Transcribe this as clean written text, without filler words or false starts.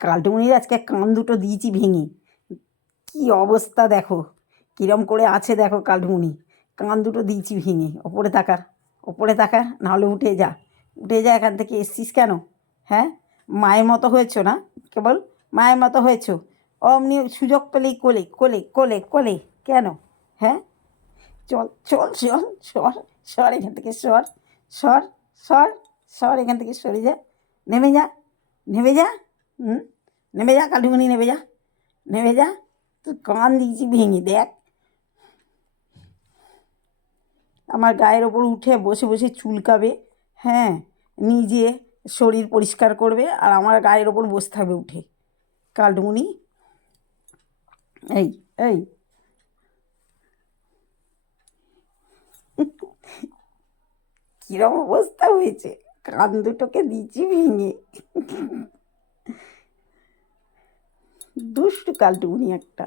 কালটুমনির আজকে কান দুটো দিয়েছি ভেঙে। কি অবস্থা দেখো, কিরম করে আছে দেখো কালটুমনি, কান দুটো দিয়েছি ভেঙে। ওপরে তাকা, ওপরে তাকা, নাহলে উঠে যা, উঠে যা এখান থেকে। এসছিস কেন? হ্যাঁ, মায়ের মতো হয়েছো না? কেবল মায়ের মতো হয়েছো, অমনি সুযোগ পেলেই কোলে কোলে কোলে কোলে। কেন? হ্যাঁ, চল চল চল, সর সর এখান থেকে, সর সর সর সর এখান থেকে, সরে যা, নেমে যা, নেমে যা। হুম, নেমে যা কালটুমনি, নেমে যা, নেমে যা। তুই কান দিয়েছি ভেঙে দেখ। আমার গায়ের ওপর উঠে বসে বসে চুলকাবে। হ্যাঁ, নিজে শরীর পরিষ্কার করবে আর আমার গায়ের ওপর বসে থাকবে উঠে। কালটুমনি, এই এই, কিরম অবস্থা হয়েছে, কান দুটোকে দিয়েছি ভেঙে। দুষ্টু কালটুমনি একটা।